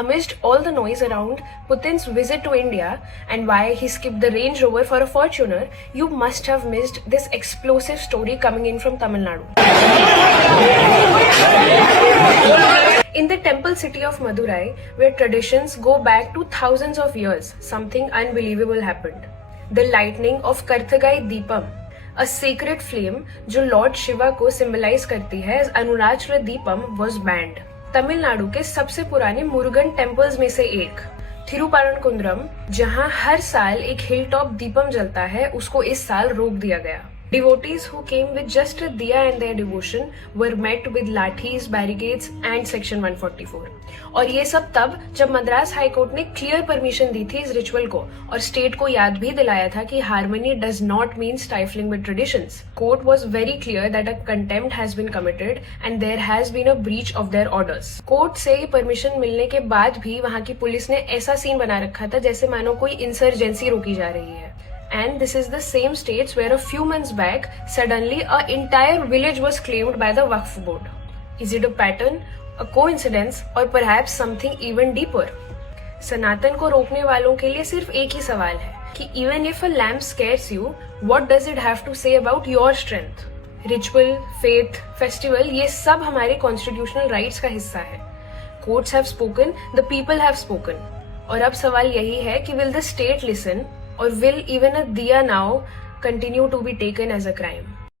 Amidst all the noise around Putin's visit to India and why he skipped the Range Rover for a Fortuner, you must have missed this explosive story coming in from Tamil Nadu. In the temple city of Madurai, where traditions go back to thousands of years, something unbelievable happened. The lighting of Karthagai Deepam, a sacred flame जो Lord Shiva को symbolize करती है, as Arunachal Deepam was banned. Tamil Nadu के सबसे पुराने Murugan temples में से एक थिरुपरनकुंद्रम, जहां हर साल एक हिल टॉप दीपम जलता है, उसको इस साल रोक दिया गया. Devotees who came with just a diya and their devotion were met with lathis, barricades and Section 144. और ये सब तब जब मद्रास हाई कोर्ट ने क्लियर परमिशन दी थी इस रिचुअल को और स्टेट को याद भी दिलाया था कि harmony does not mean stifling with traditions. Court was very clear that a contempt has been committed and there has been a breach of their orders. Court से ये परमिशन मिलने के बाद भी वहां की पुलिस ने ऐसा सीन बना रखा था जैसे मानो कोई इंसर्जेंसी रोकी जा रही है. And this is the same states where a few months back, suddenly an entire village was claimed by the Waqf board. Is it a pattern, a coincidence, or perhaps something even deeper? सनातन को रोकने वालों के लिए सिर्फ एक ही सवाल है कि even if a lamb scares you, what does it have to say about your strength? Ritual, faith, festival, ये सब हमारे constitutional rights का हिस्सा है. Courts have spoken, the people have spoken. और अब सवाल यही है कि will the state listen? Or will even a diya now continue to be taken as a crime?